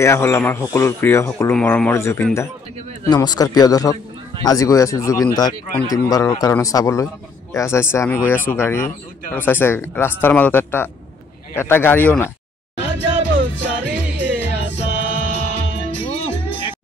এয়া হল আমাৰ সকলোৰ প্ৰিয় সকলো মৰমৰ জুবিন দা। নমস্কাৰ প্ৰিয় দৰ্শক, আজি গৈ আছো জুবিন দাক অন্তিমবাৰৰ কাৰণে চাবলৈ। এয়া চাইছে আমি গৈ আছো গাড়ী আৰু চাইছে ৰাস্তাৰ মাজত এটা গাড়ীও নাই।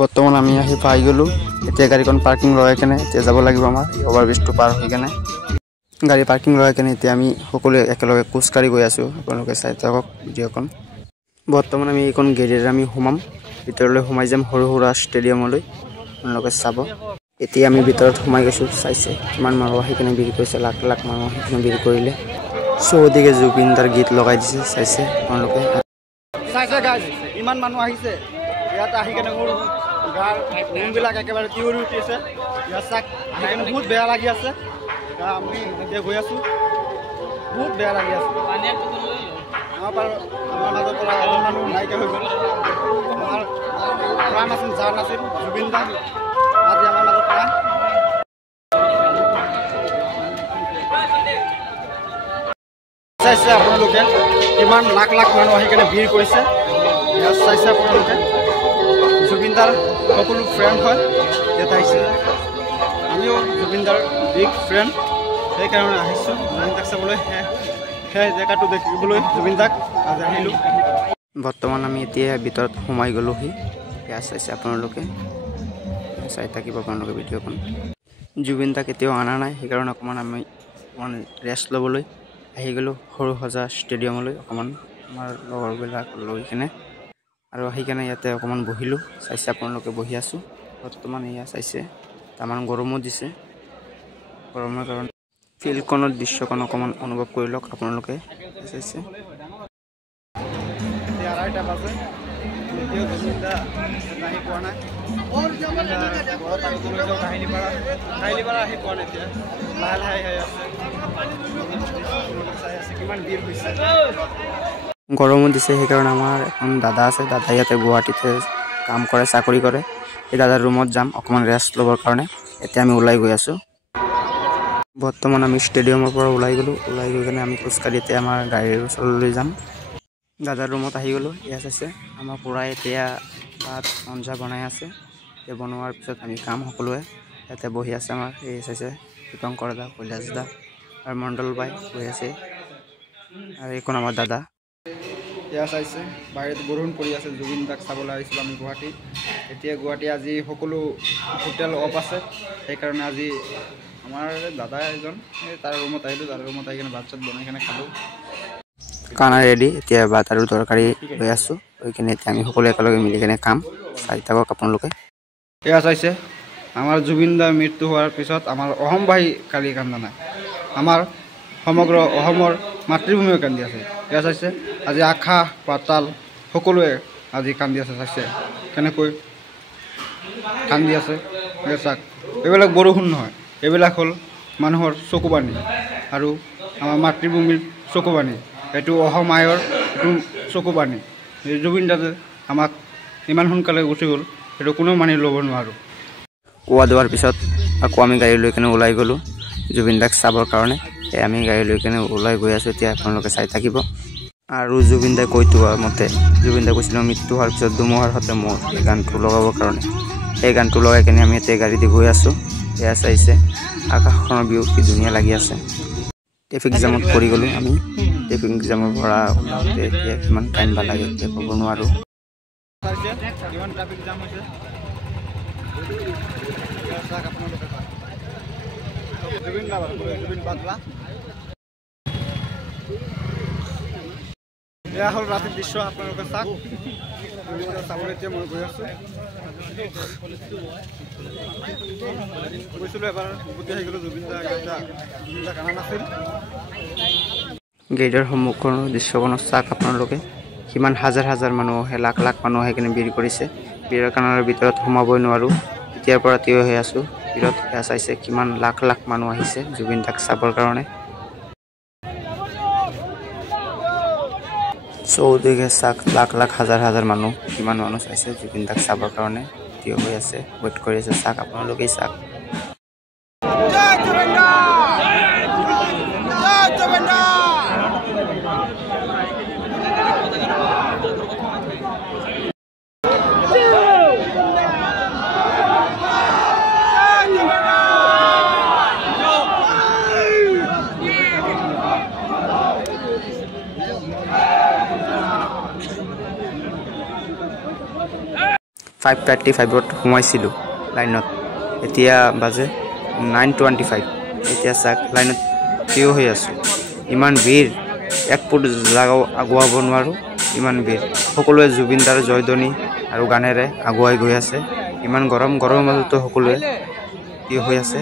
বৰ্তমান আমি আহি পাই গলো। এতিয়া গাড়ীখন পাৰ্কিং লগাই কেনে এতিয়া যাব লাগিব আমাৰ অভাৰব্ৰিজটো পাৰ হৈ কেনে। গাড়ী পাৰ্কিং লগাই কেনে এতিয়া আমি সকলোৱে একেলগে খোজকাঢ়ি গৈ আছো। আপোনালোকে চাই থাকক ভিডিঅ'খন। বৰ্তমান আমি এইখন গেৰেৰে আমি সোমাম, ভিতৰলৈ সোমাই যাম সৰু সুৰা ষ্টেডিয়ামলৈ। আপোনালোকে চাব। এতিয়া আমি ভিতৰত সোমাই গৈছোঁ। চাইছে কিমান মানুহ আহি কিনে ভিৰ কৰিছে, লাখ লাখ মানুহ আহি কিনে ভিৰ কৰিলে। চৌদিকে জুবিন দাৰ গীত লগাই দিছে। চাইছে আপোনালোকে, চাইছে গাইজ ইমান মানুহ আহিছে ইয়াত আহি কেনে মোৰ গাৰ নোমবিলাক একেবাৰে তিয়ৰি উঠিছে। ইয়াত চাক আহি কেনে বহুত বেয়া লাগি আছে। আমি এতিয়া গৈ আছোঁ, বহুত বেয়া লাগি আছে। আমাৰ মাজৰ পৰা এজন মানুহ নাইকিয়া হৈ গ'ল। আমাৰ প্ৰাণ আছিল, যাৰ নাছিল জুবিন দা, আজি আমাৰ মাজত প্ৰাণ। চাইছে আপোনালোকে কিমান লাখ লাখ মানুহ আহি কেনে ভিৰ কৰিছে। ইয়াত চাইছে আপোনালোকে জুবিন দাৰ সকলো ফ্ৰেণ্ড হয় ইয়াত আহিছে। আমিও জুবিন দাৰ বিগ ফ্ৰেণ্ড, সেইকাৰণে আহিছোঁ জুবিন দাক চাবলৈ, সেই জেগাটো দেখিবলৈ জুবিন দাক আজি আহিলোঁ। বৰ্তমান আমি এতিয়া ভিতৰত সোমাই গ'লোহি। এয়া চাইছে আপোনালোকে, চাই থাকিব আপোনালোকে ভিডিঅ'খন। জুবিন দাক এতিয়াও অনা নাই, সেইকাৰণে অকণমান আমি ৰেষ্ট ল'বলৈ আহি গ'লোঁ সৰু সজা ষ্টেডিয়ামলৈ। অকণমান আমাৰ লগৰবিলাক লৈ কিনে আৰু আহি কেনে ইয়াতে অকণমান বহিলোঁ। চাইছে আপোনালোকে বহি আছোঁ বৰ্তমান। এয়া চাইছে তামান গৰমো দিছে, গৰমৰ কাৰণে ফিল্ডখনৰ দৃশ্যখন অকণমান অনুভৱ কৰি লওক আপোনালোকে। চাইছে আঢ়ৈটা বাজে, এতিয়াও জুবিন দা আহি পোৱা নাই। কাহিলীপাৰা আহি পোৱা নাই, এতিয়া লাহে লাহে আহি আছে। চাই আছে কিমান ভিৰ হৈছে। গৰমো দিছে, সেইকাৰণে আমাৰ এখন দাদা আছে, দাদা ইয়াতে গুৱাহাটীতে কাম কৰে, চাকৰি কৰে। এই দাদাৰ ৰুমত যাম অকণমান ৰেষ্ট ল'বৰ কাৰণে। এতিয়া আমি ওলাই গৈ আছোঁ। বৰ্তমান আমি ষ্টেডিয়ামৰ পৰা ওলাই গ'লোঁ। ওলাই গৈ কিনে আমি খোজকাঢ়ি এতিয়া আমাৰ গাড়ীৰ ওচৰলৈ যাম। দাদাৰ ৰুমত আহি গ'লোঁ। ইয়াত আছে আমাৰ পূৰাই এতিয়া ভাত আঞ্জা বনাই আছে। এতিয়া বনোৱাৰ পিছত আমি খাম সকলোৱে। ইয়াতে বহি আছে আমাৰ এই চাইছে দীপংকৰ দা, কৈলাশ দা আৰু মণ্ডল বাই বহি আছে, আৰু এইখন আমাৰ দাদা। এয়া চাইছে বাহিৰত বৰষুণ পৰি আছে। জুবিন দাক চাবলৈ আহিছিলোঁ আমি গুৱাহাটী। এতিয়া গুৱাহাটী আজি সকলো হোটেল অফ আছে, সেইকাৰণে আজি আমাৰ দাদা এজন তাৰ ৰুমত আহিলোঁ। তাৰ ৰুমত আহি কিনে ভাত চাত বনাই কিনে খালোঁ। খানা ৰেডি, এতিয়া ভাত আৰু তৰকাৰী লৈ আছোঁ। লৈ কিনে এতিয়া আমি সকলোৱে একেলগে মিলি কিনে খাম। চাই থাকক আপোনালোকে। এয়া চাইছে আমাৰ জুবিন দাৰ মৃত্যু হোৱাৰ পিছত আমাৰ অসমবাসী কালি কান্দা নাই, আমাৰ সমগ্ৰ অসমৰ মাতৃভূমিও কান্দি আছে। এয়া চাইছে আজি আকাশ পাতাল সকলোৱে আজি কান্দি আছে। চাইছে কেনেকৈ কান্দি আছে। চাওক এইবিলাক বৰষুণ নহয়, এইবিলাক হ'ল মানুহৰ চকুপানী আৰু আমাৰ মাতৃভূমিৰ চকুপানী। এইটো অসম আয়ৰ এইটো চকুপানী। জুবিন দাদা আমাক ইমান সোনকালে গুচি গ'ল, সেইটো কোনেও মানি ল'ব নোৱাৰোঁ। কোৱা দোৱাৰ পিছত আকৌ আমি গাড়ী লৈ কিনে ওলাই গ'লোঁ জুবিন দাক চাবৰ কাৰণে। আমি গাড়ী লৈ কিনে ওলাই গৈ আছোঁ। এতিয়া আপোনালোকে চাই থাকিব। আৰু জুবিন দাই কৈ থোৱা মতে, জুবিন দাই কৈছিল মৃত্যু হোৱাৰ পিছত ধুমুহাৰ সতে মোৰ এই গানটো লগাবৰ কাৰণে। সেই গানটো লগাই কিনে আমি এতিয়া গাড়ীতে গৈ আছোঁ। এয়া চাইছে আকাশখনৰ ভিউ কি ধুনীয়া লাগি আছে। ট্ৰেফিক জামত পৰি গ'লোঁ আমি। ট্ৰেফিক জামৰ পৰা ওলাওঁতে এতিয়া কিমান টাইম বা লাগে এতিয়া ক'ব নোৱাৰোঁ। কিমান ট্ৰাফিক জাম হৈছে এয়া হ'ল ৰাতিৰ দৃশ্য। আপোনালোকে চাওক, চাবলৈ এতিয়া মই গৈ আছোঁ। গৈছিলোঁ এবাৰ উভতি আহি গ'লোঁ। জুবিন দা কানা নাছিল। গেটৰ সন্মুখৰ দৃশ্যখনত চাওক আপোনালোকে, কিমান হাজাৰ হাজাৰ মানুহ আহে, লাখ লাখ মানুহ আহি কিনে ভিৰ কৰিছে। ভিৰৰ কাৰণৰ ভিতৰত সোমাবই নোৱাৰোঁ। এতিয়াৰ পৰা থিয় হৈ আছোঁ ভিৰত। এয়া চাইছে কিমান লাখ লাখ মানুহ আহিছে জুবিন দাক চাবৰ কাৰণে। চৌদিশে চাওক লাখ লাখ হাজাৰ হাজাৰ মানুহ, কিমান মানুহ চাইছে জুবিন দাক চাবৰ কাৰণে থিয় হৈ আছে, ৱেইট কৰি আছে। চাওক আপোনালোকেই চাওক। 5:35 সোমাইছিলোঁ লাইনত, এতিয়া বাজে 9:25। এতিয়া চাওক লাইনত থিয় হৈ আছোঁ, ইমান ভিৰ, এক ফুট জাগাও আগুৱাব নোৱাৰোঁ, ইমান ভিৰ। সকলোৱে জুবিন দাৰ জয়ধ্বনি আৰু গানেৰে আগুৱাই গৈ আছে। ইমান গৰমৰ মাজতো সকলোৱে থিয় হৈ আছে।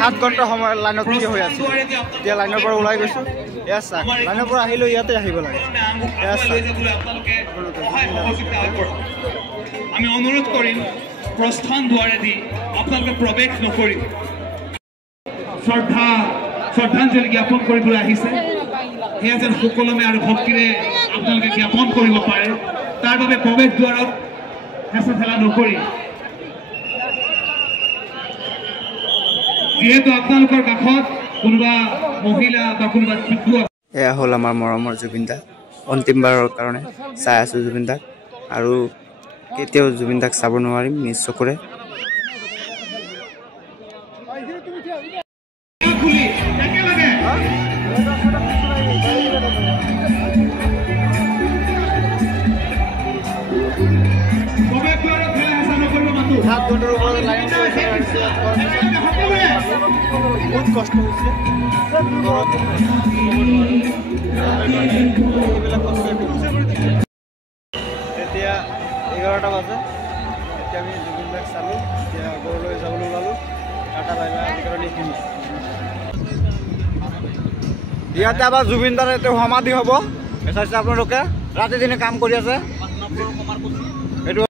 সাত ঘণ্টা সময় লাইনত থিয় হৈ আছোঁ। এতিয়া লাইনৰ পৰা ওলাই গৈছোঁ। এয়া চাওক, লাইনৰ পৰা আহিলেও ইয়াতে আহিব লাগে। আমি অনুৰোধ কৰিম প্ৰস্থান দুৱাৰেদি আপোনালোকে প্ৰৱেশ নকৰি শ্ৰদ্ধাঞ্জলি জ্ঞাপন কৰিবলৈ আহিছে। সেয়া যেন সুকলমে আৰু ভক্তিৰে আপোনালোকে জ্ঞাপন কৰিব পাৰে, তাৰ বাবে প্ৰৱেশ দুৱাৰত হেঁচা ঠেলা নকৰি, যিহেতু আপোনালোকৰ কাষত কোনোবা মহিলা বা কোনোবা শিশু আছে। এয়া হ'ল আমাৰ মৰমৰ জুবিন দা। অন্তিমবাৰৰ কাৰণে চাই আছোঁ জুবিন দাক, আৰু কেতিয়াও জুবিন দাক চাব নোৱাৰিম নিজ চকুৰে। বহুত কষ্ট হৈছে, এতিয়া 11টা বাজে। এতিয়া আমি জুবিন দাক চালোঁ, এতিয়া ঘৰলৈ যাবলৈ ওলালোঁ। টাটা বাই বাই, আজিকালি এইখিনি। ইয়াতে আবাৰ জুবিন দাৰ সমাধি হ'ব, চাইছে আপোনালোকে। ৰাতি দিনে কাম কৰি আছে।